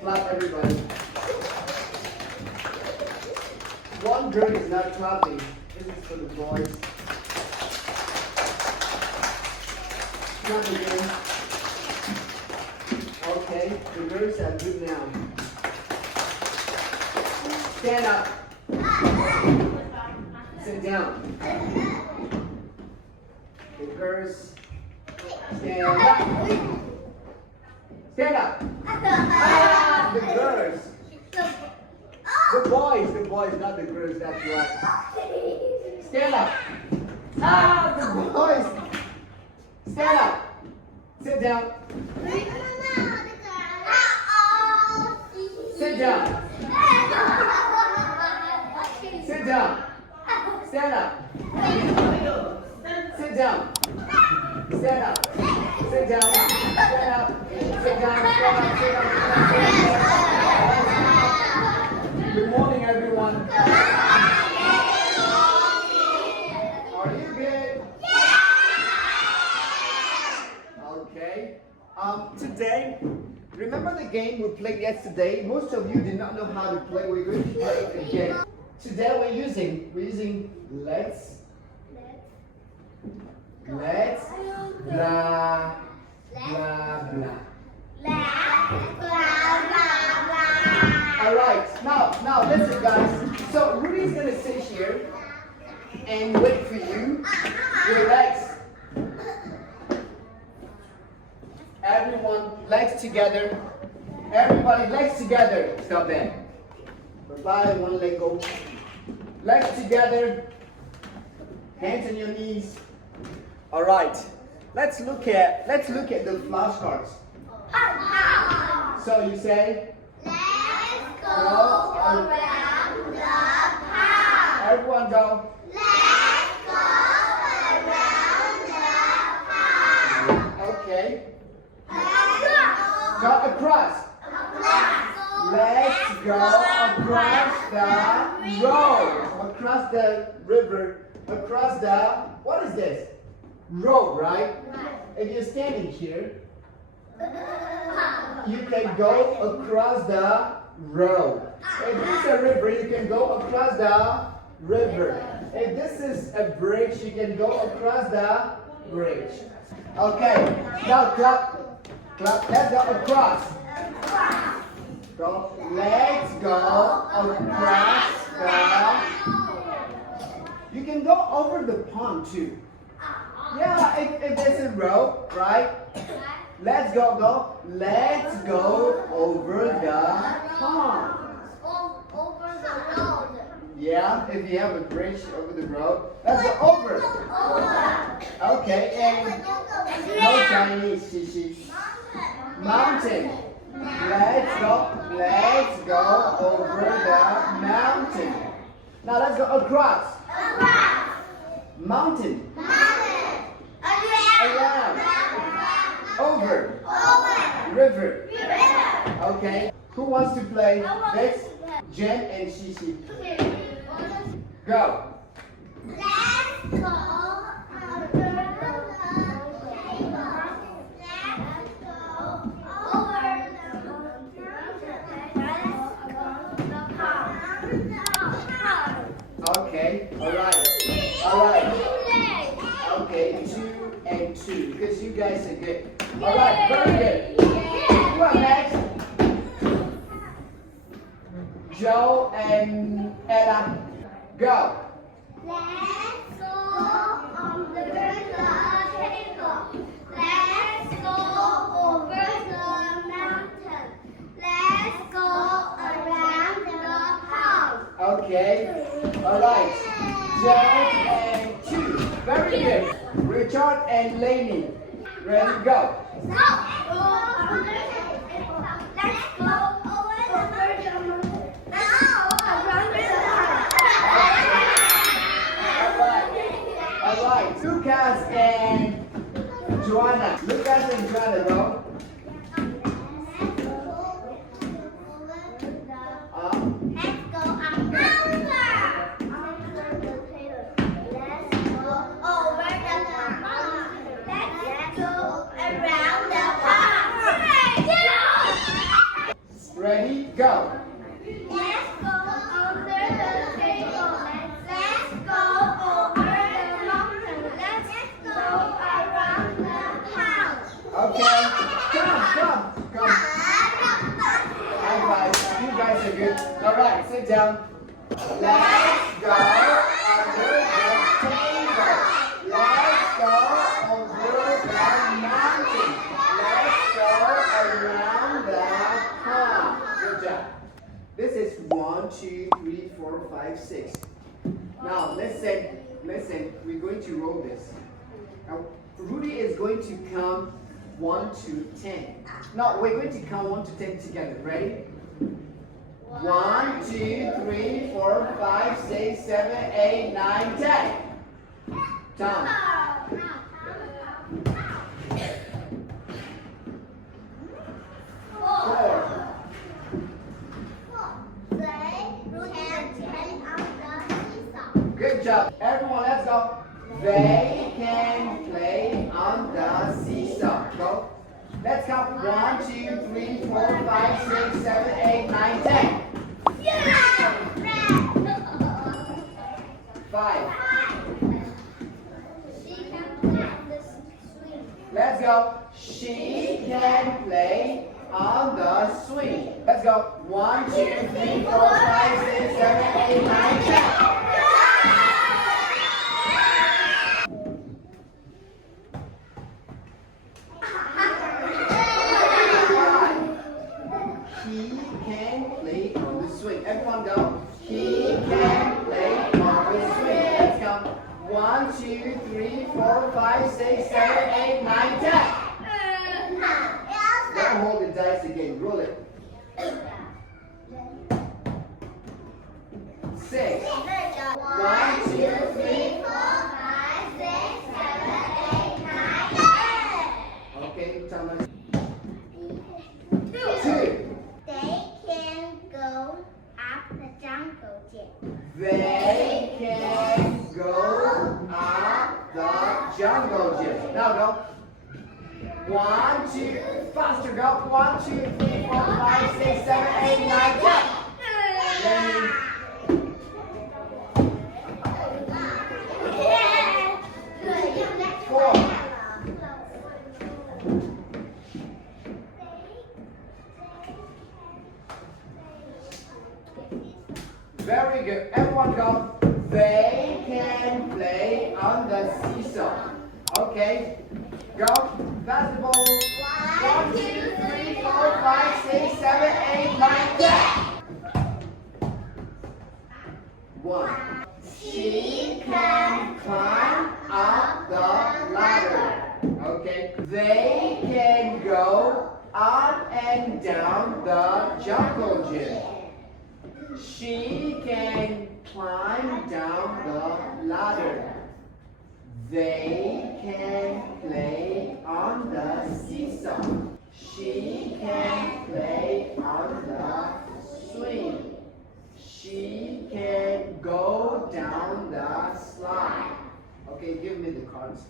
Clap, everybody. One girl is not clapping. This is for the boys. Clap again. Okay, the girls are good now. Stand up. Sit down. The girls stand up. Stand up. Ah, the girls. The boys, not the girls, that's right. Stand up. Ah, the boys. Stand up. Sit down. Sit down. Sit down. Stand up. Sit down. Stand up. Sit down. Stand up. Sit down. Stand up. Sit down. Good morning, everyone. Are you good? Okay. Today, remember the game we played yesterday? Most of you did not know how to play. We're going to play it again. Today we're using let's blah blah blah. Alright, now listen guys. So Rudy's gonna sit here and wait for you with the legs. Everyone, legs together. Everybody, legs together. Stop there. Bye-bye, one leg go. Legs together. Hands on your knees. Alright. Let's look at the flashcards. So you say, let's go around the park. Everyone go. Let's go around the park. Okay. Go across. Let's go across the road. Across the river. Across the, what is this? Road, right? If you're standing here, you can go across the road. If this is a river, you can go across the river. If this is a bridge, you can go across the bridge. Okay, now clap. Clap. Let's go across. Go. Let's go across the. You can go over the pond too. Yeah, if there's a road, right? Let's go. Let's go over the pond. Over the road. Yeah, if you have a bridge over the road, let's go over. Okay, and no Chinese, Shishi. Mountain. Let's go over the mountain. Now let's go across. Mountain. Around. Over. River. Okay. Who wants to play this? Jen and Shishi. Go. Let's go over the table. Let's go over the mountain. Okay. All right. Okay. 2 and 2 because you guys are good. All right. Very good. Who are next? Joe and Ella. Go. Let's go on the table. Let's go over the mountain. Let's go around the house. Okay. All right. Joe and 2. Very good. Richard and Lainey. Ready? Go. Let's go on the table. Let's go over the mountain. Let's go around the house. All right. Lucas and Joanna. Lucas and Joanna, go. Ready? Go. Let's go under the table. Let's go over the mountain. Let's go around the house. Okay. Come. High five. You guys are good. All right, sit down. Let's go under the table. Let's go over the mountain. Let's go around the pond. Good job. This is 1, 2, 3, 4, 5, 6. Now listen. We're going to roll this. Now, Rudy is going to count 1 to 10. No, we're going to count 1 to 10 together. Ready? 1, 2, 3, 4, 5, 6, 7, 8, 9, 10. Tom. 4. Good job. Everyone, let's go. They can play on the seesaw. Go. Let's count 1, 2, 3, 4, 5, 6, 7, 8, 9, 10. 5. Let's go. She can play on the swing. Let's go. 1, 2, 3, 4, 5, 6, 7, 8, 9, 10. He can play on the swing. Everyone go. He can play on the swing. Let's go. 1, 2, 3, 4, 5, 6, 7, 8, 9, 10. Don't hold the dice again. Roll it. 6. 1, 2, 3. 4, 5, 6, 7, 8, 9, 10. Okay, tell me. 2. They can go up the jungle gym. They can go up the jungle gym. Now go. 1, 2, faster go. 1, 2, 3, 4, 5, 6, 7, 8, 9, 10. Then 4. Very good. Everyone go. They can play on the seesaw. Okay. Go. Basketball. 1, 2, 3, 4, 5, 6, 7, 8, 9, 10. 1. She can climb up the ladder. Okay. They can go up and down the jungle gym. She can climb down the ladder. They can play on the seesaw. She can play on the swing. She can go down the slide. Okay, give me the cards.